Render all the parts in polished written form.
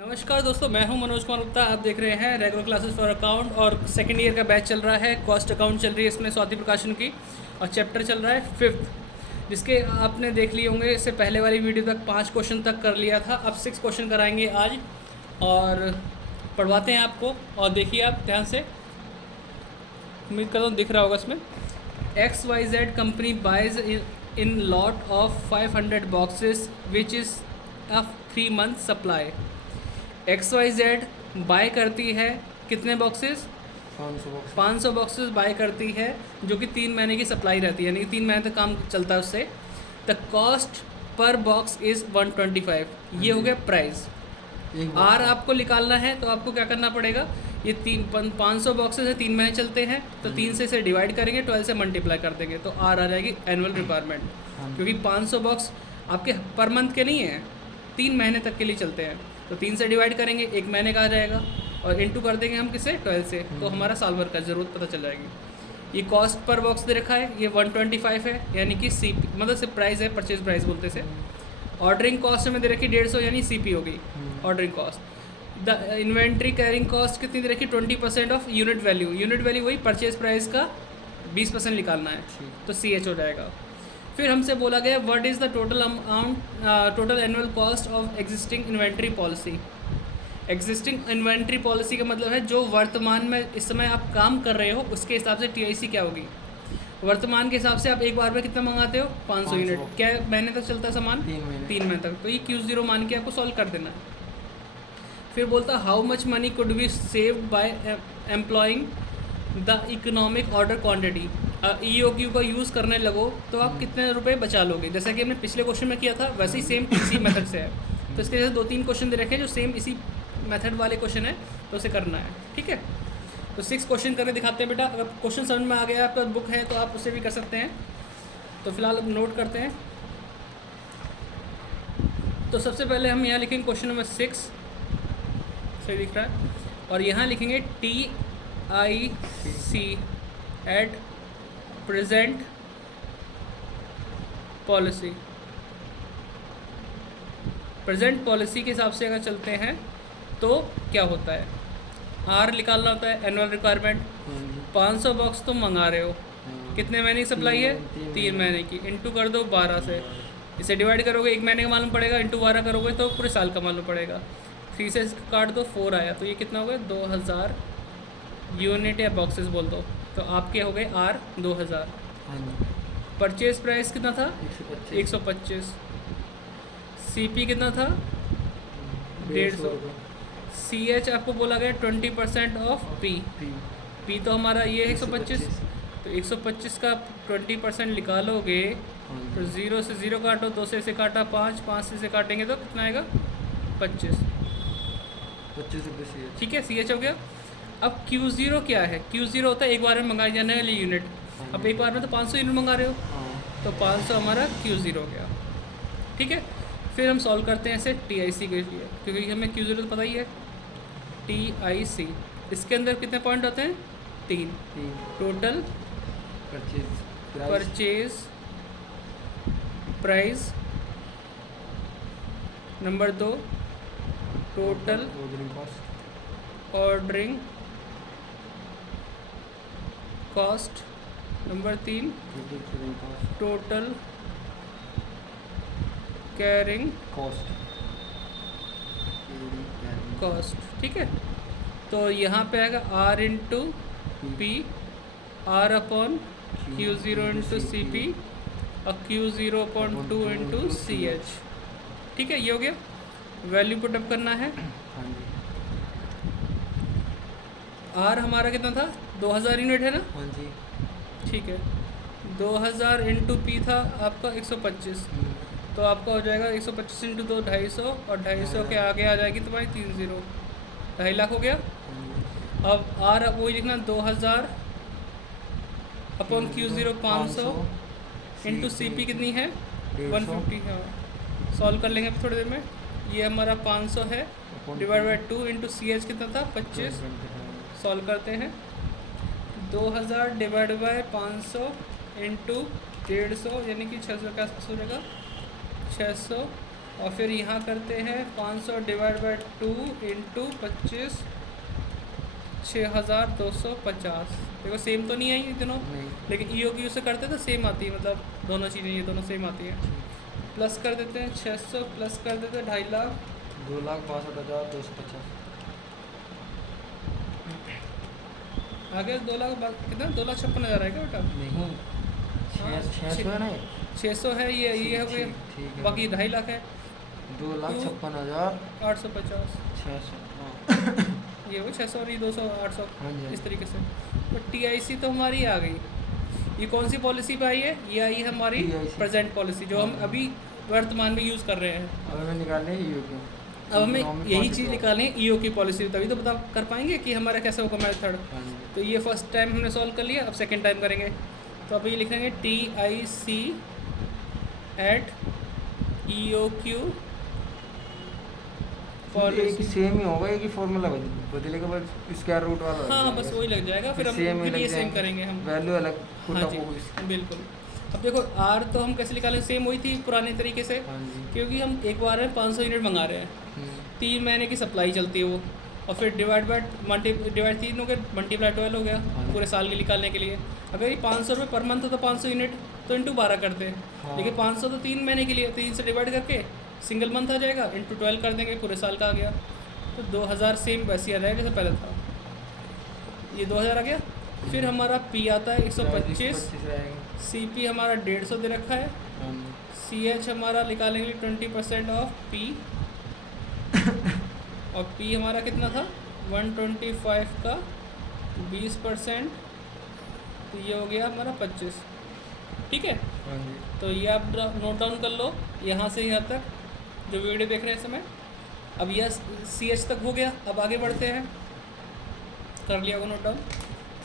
नमस्कार दोस्तों, मैं हूं मनोज कुमार गुप्ता। आप देख रहे हैं रेगुलर क्लासेस फॉर अकाउंट और सेकेंड ईयर का बैच चल रहा है। कॉस्ट अकाउंट चल रही है इसमें स्वाति प्रकाशन की, और चैप्टर चल रहा है 5th, जिसके आपने देख लिए होंगे। इससे पहले वाली वीडियो तक 5 क्वेश्चन तक कर लिया था। अब 6 क्वेश्चन कराएंगे आज और पढ़वाते हैं आपको। और देखिए आप ध्यान से, उम्मीद करता हूँ दिख रहा होगा इसमें। XYZ company buys in lot of 500 boxes which is a 3 month supply. XYZ buy करती है कितने बॉक्सेस? 500 बॉक्सेस बाय करती है, जो कि 3 महीने की सप्लाई रहती है, यानी कि 3 महीने तक काम चलता है उससे। The cost per box is 125। ये हो गया प्राइस। आर आपको निकालना है तो आपको क्या करना पड़ेगा, ये 500 बॉक्सेस है, 3 महीने चलते हैं, तो 3 से इसे डिवाइड करेंगे, 12 से मल्टीप्लाई कर देंगे, तो आर आ जाएगी एनुअल रिक्वायरमेंट। क्योंकि 500 बॉक्स आपके पर मंथ के नहीं हैं, 3 महीने तक के लिए चलते हैं, तो 3 से डिवाइड करेंगे, 1 महीने का आ जाएगा, और इनटू कर देंगे हम किससे, 12 से, तो हमारा साल भर का ज़रूरत पता चल जाएगी। ये कॉस्ट पर बॉक्स दे रखा है, ये 125 है, यानी कि सी मतलब सिर्फ प्राइस है, परचेज प्राइस बोलते से। ऑर्डरिंग कॉस्ट में दे रखी 150, यानी CP हो गई ordering cost. The inventory carrying cost कितनी दे रखी, 20% of unit value. Unit value वही परचेज प्राइस का 20% निकालना है, तो CH हो जाएगा। फिर हमसे बोला गया what is the total amount total annual cost of existing inventory policy. Existing inventory policy का मतलब है जो वर्तमान में इस समय आप काम कर रहे हो, उसके हिसाब से TIC क्या होगी। वर्तमान के हिसाब से आप एक बार में कितना मंगाते हो, 500 यूनिट। क्या महीने तक चलता है सामान? 3 महीने तक। तो ये Q0 मान के आपको सॉल्व कर देना है। फिर बोलता how much money could be saved by employing the economic order quantity. EOQ का यूज़ करने लगो तो आप कितने रुपए बचा लोगे। जैसा कि हमने पिछले क्वेश्चन में किया था, वैसे ही सेम इसी मेथड से है। तो इसके जैसे 2-3 क्वेश्चन दे रखे हैं जो सेम इसी मेथड वाले क्वेश्चन है, तो उसे करना है, ठीक है। तो 6 क्वेश्चन करके दिखाते हैं बेटा। अगर क्वेश्चन समझ में आ गया, आपका बुक है तो आप उसे भी कर सकते हैं। तो फिलहाल अब नोट करते हैं। तो सबसे पहले हम यहाँ लिखेंगे क्वेश्चन नंबर 6, सही दिख रहा है, और यहाँ लिखेंगे TIC at present policy. Present policy के हिसाब से अगर चलते हैं तो क्या होता है, आर निकालना होता है एनुअल रिक्वायरमेंट। 500 बॉक्स तुम मंगा रहे हो, कितने महीने की सप्लाई है, 3 महीने की। इंटू कर दो 12 से, इसे डिवाइड करोगे 1 महीने का मालूम पड़ेगा, इंटू 12 करोगे तो पूरे साल का मालूम पड़ेगा। 3 से काट दो 4 आया, तो ये कितना हो गया, 2000 यूनिट या बॉक्सेस बोल दो, तो आपके हो गए आर 2000। परचेज प्राइस कितना था, 125। CP कितना था, 150। CH आपको बोला गया 20% ऑफ P तो हमारा ये 125, तो 125 का 20% निकालोगे तो 0 से 0 काटो, 2 से इसे काटा 5, 5 से इसे काटेंगे तो कितना आएगा, 25 रुपये, ठीक है। CH हो गया। अब Q0 क्या है, Q0 होता है एक बार में मंगाई जाने वाली यूनिट। अब एक बार में तो 500 यूनिट मंगा रहे हो, तो 500 हमारा Q0 हो गया, ठीक है। फिर हम सॉल्व करते हैं ऐसे TIC के लिए, क्योंकि हमें Q0 तो पता ही है। TIC इसके अंदर कितने पॉइंट होते हैं, 3। Total purchase price, number 2 total ordering cost, number 3 total carrying cost, ठीक है। तो यहाँ पे आएगा R into P, R upon Q0 into CP, और Q0/2 इंटू CH, ठीक है। ये हो गया। वैल्यू पुटअप करना है। R हमारा कितना था, 2000 यूनिट है ना, ठीक है। 2000 इंटू P था आपका 125, तो आपका हो जाएगा 125 इंटू 2 250, और 250 के आगे आ जाएगी तुम्हारी 30, 2.5 लाख हो गया। अब R वही लिखना, 2000 अपॉन Q0 500 इंटू CP कितनी है, 150, हाँ। सॉल्व कर लेंगे अब थोड़ी देर में। ये हमारा 500 है, डिवाइड बाई 2 इंटू CH कितना था, 25। सॉल्व करते हैं, 2000 डिवाइड बाई 500 इंटू 150, यानी कि 600 के आसपास हो जाएगा, 600 और फिर यहाँ करते हैं 500 डिवाइड बाई 2 इंटू 25 6250। देखो सेम तो नहीं आई ये दोनों, लेकिन ई ओ क्यू से करते तो सेम आती है, मतलब दोनों चीज़ें ये दोनों सेम आती हैं। प्लस कर देते हैं 600, प्लस कर देते हैं 2.5 लाख, 2,62,250। आगे 2 लाख कितना, 2,56,000 है क्या बेटा? नहीं, हाँ, 600 है ना? 600 है ये हो गया, ठीक है। बाकी 2.5 लाख है, 2,56,600। 850 ये हो 600 और ये 200 800 हाँ जी, इस तरीके से। तो टीआईसी तो हमारी आ गई। ये कौन सी पॉलिसी पे आई है? ये आई है हमारी TIC। प्रेजेंट पॉलिसी, जो हम अभी वर्तमान में यूज़ कर रहे हैं। अब हमें निकालने है ईओ क्यू। अब हमें यही चीज़ निकालनी है ईओ की पॉलिसी, तभी तो बता कर पाएंगे कि हमारा कैसे होगा मेथड। हाँ जी। तो ये फर्स्ट टाइम हमने सॉल्व कर लिया, अब सेकेंड टाइम करेंगे। तो अभी लिखेंगे TIC एट EOQ एक ही सेम ही होगा, एक ही फॉर्मूला बदलेगा, बस स्क्वायर रूट वाला हाँ हाँ, बस वही लग जाएगा, फिर हम फिर ये सेम करेंगे हम। वैल्यू अलग हाँ जी, बिल्कुल। अब देखो आर तो हम कैसे निकालें, सेम वही थी पुराने तरीके से, हाँ जी। क्योंकि हम एक बार में 500 यूनिट मंगा रहे हैं, 3 महीने की सप्लाई चलती है वो, और फिर डिवाइड 3 हो गया, मल्टीप्लाई 12 हो गया पूरे साल के निकालने के लिए। अगर ये 500 रुपये पर मंथ तो 500 यूनिट तो इंटू 12 करते हैं, हाँ। लेकिन 500 तो 3 महीने के लिए, 3 से डिवाइड करके सिंगल मंथ आ जाएगा, इंटू 12 कर देंगे, पूरे साल का आ गया। तो 2000 सेम वैसे आ जाएगा जैसे पहले था, ये 2000 आ गया। फिर हमारा पी आता है 125, CP हमारा 150 दे रखा है, CH हमारा निकालने के लिए 20% ऑफ P, और P हमारा कितना था 125 का 20%, तो ये हो गया हमारा 25। ठीक है, तो ये आप नोट डाउन कर लो यहाँ से यहाँ तक जो वीडियो देख रहे हैं इस समय। अब यह CH तक हो गया, अब आगे बढ़ते हैं। कर लिया होगा नोट डाउन,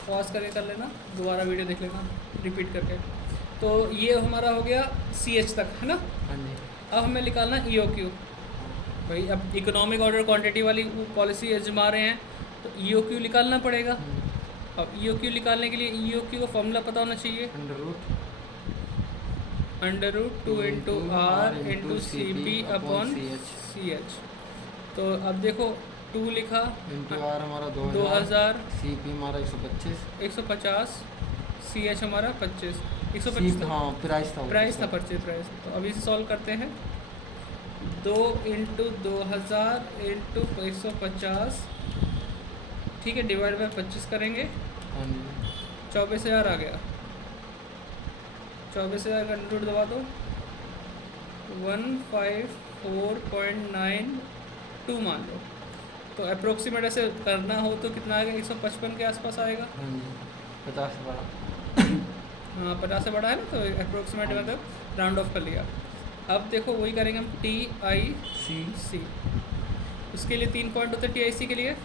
पॉज करके कर लेना, दोबारा वीडियो देख लेना रिपीट करके। तो ये हमारा हो गया CH तक, है ना। अब हमें निकालना EOQ। भाई अब इकोनॉमिक ऑर्डर क्वांटिटी वाली पॉलिसी आजमा रहे हैं, तो EOQ निकालना पड़ेगा। अब EOQ निकालने के लिए EOQ का फॉर्मूला पता होना चाहिए, √2 into R into CP upon CH। तो अब देखो 2 लिखा, इंटू R हमारा 2000, CP हमारा 150, CH हमारा 25, 125 हाँ प्राइस था परचेज प्राइस। तो अभी से सॉल्व करते हैं, 2 इंटू 2000 इंटू 150, ठीक है, डिवाइड बाई 25 करेंगे, 24,000 आ गया। 24,000 का रूट दबा दो, 154.92 मान लो। तो अप्रोक्सीमेट ऐसे करना हो तो कितना आएगा, 155 के आसपास आएगा। 50 से बड़ा, हाँ 50 से बड़ा है ना, तो अप्रोक्सीमेट मतलब राउंड ऑफ कर लिया। अब देखो वही करेंगे हम TIC, उसके लिए 3 पॉइंट होते हैं TIC के लिए।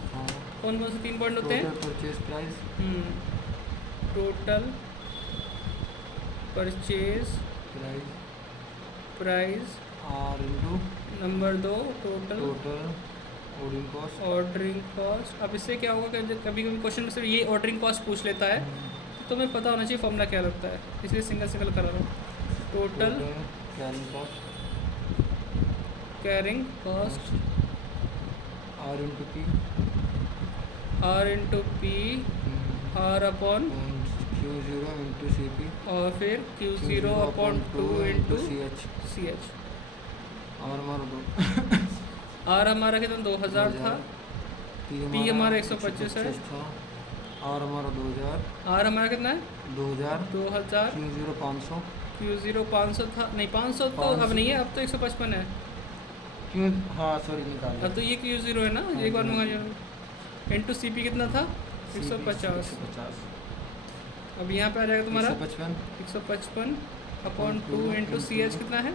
कौन कौन से 3 पॉइंट होते हैं? Purchase price, total purchase price, और into number 2 total ordering cost. अब इससे क्या होगा कि कभी कभी क्वेश्चन में सिर्फ ये ऑर्डरिंग कॉस्ट पूछ लेता है, तो तुम्हें पता होना चाहिए फॉर्मूला क्या लगता है, इसलिए सिंगल करा रहा हूँ। Total carrying cost, R into P, R upon Q0 into CP, और फिर Q0 अपॉन 2 इंटू CH। और R हमारा कितना 2000 था, P हमारा 125 है, और हमारा 2000, R हमारा कितना है 2000, Q0 500, Q0 500 था, नहीं 500 तो अब नहीं है, अब तो 155 है। क्यों, हाँ सॉरी निकाल अब तो ये Q0 है ना, एक बार मंगा जाए। इंटू CP कितना था 150। अब यहाँ पे आ जाएगा तुम्हारा 155 अपॉन 2 इंटू CH कितना है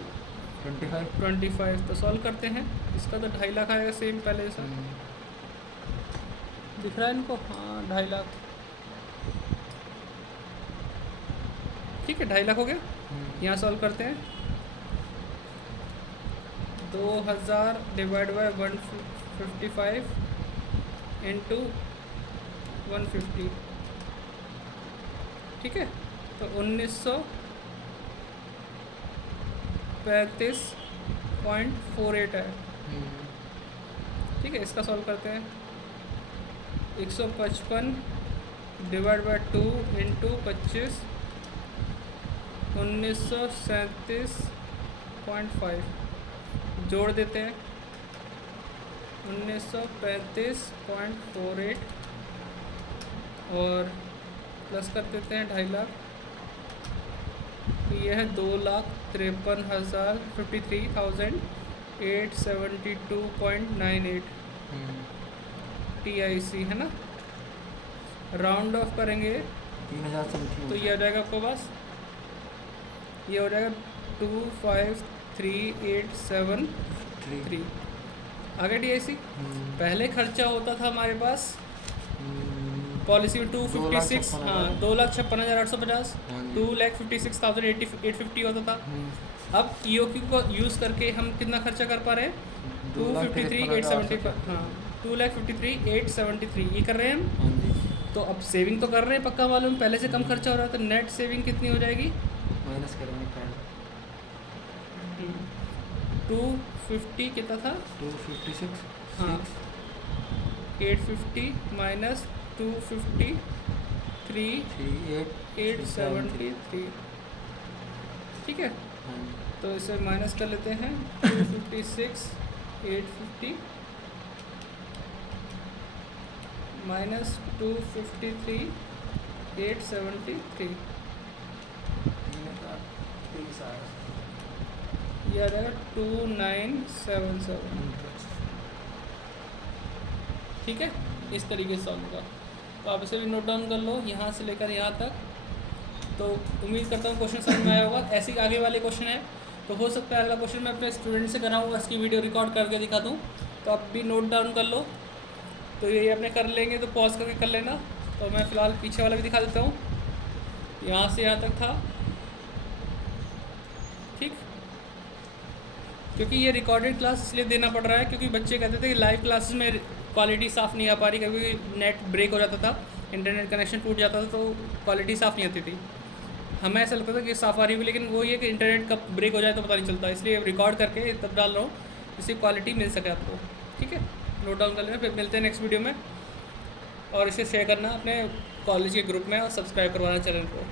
25। तो सॉल्व करते हैं, इसका तो 2.5 लाख आएगा सेम पहले जैसा दिख रहा है इनको, हाँ 2.5 लाख, ठीक है 2.5 लाख हो गया। यहाँ सॉल्व करते हैं, 2000 डिवाइड बाई 155 इंटू 150, ठीक है, तो 1935 156.48 है। ठीक है, इसका सॉल्व करते हैं। 155 डिवाइड बाई 2 इंटू 25 1937.5 जोड़ देते हैं 1935.48 और प्लस कर देते हैं 2.5 लाख। तो ये है 2,53,872.98 TIC है ना। राउंड ऑफ करेंगे 3000 तो ये हो जाएगा आपको पास, ये हो जाएगा 253,873। आगे TIC पहले खर्चा होता था हमारे पास पॉलिसी में 256, हाँ 2,56,850, 2,56,850 होता था। अब EOQ को यूज़ करके हम कितना खर्चा कर पा रहे हैं 253,875, हाँ 2,53,873 ये कर रहे हैं हम। तो अब सेविंग तो कर रहे हैं पक्का मालूम, पहले से कम खर्चा हो रहा है, तो नेट सेविंग कितनी हो जाएगी माइनस करेंगे 250 कितना था 256 हाँ 850 माइनस 253,873 ठीक है। तो इसे माइनस कर लेते हैं 256,850 माइनस 253,873 ये आ जाएगा 2977। ठीक है, इस तरीके से सॉल्व होगा। तो आप इसे भी नोट डाउन कर लो यहाँ से लेकर यहाँ तक। तो उम्मीद करता हूँ क्वेश्चन समझ में आया होगा। ऐसे ही आगे वाले क्वेश्चन है तो हो सकता है अगला क्वेश्चन मैं अपने स्टूडेंट से कराऊँगा, इसकी वीडियो रिकॉर्ड करके दिखा दूँ। तो आप भी नोट डाउन कर लो। तो ये अपने कर लेंगे तो पॉज करके कर लेना। तो मैं फ़िलहाल पीछे वाला भी दिखा देता हूँ, यहाँ से यहाँ तक था। ठीक, क्योंकि ये रिकॉर्डेड क्लास इसलिए देना पड़ रहा है क्योंकि बच्चे कहते थे कि लाइव क्लासेस में क्वालिटी साफ़ नहीं आ पा रही, कभी नेट ब्रेक हो जाता था, इंटरनेट कनेक्शन टूट जाता था तो क्वालिटी साफ़ नहीं आती थी। हमें ऐसा लगता था कि साफ़ आ रही हुई, लेकिन वो ये कि इंटरनेट कब ब्रेक हो जाए तो पता नहीं चलता, इसलिए रिकॉर्ड करके तब डाल रहा हूँ जिससे क्वालिटी मिल सके आपको। ठीक है, नोट डाउन कर लेना, फिर मिलते हैं नेक्स्ट वीडियो में। और इसे शेयर करना अपने कॉलेज के ग्रुप में और सब्सक्राइब करवाना चैनल को।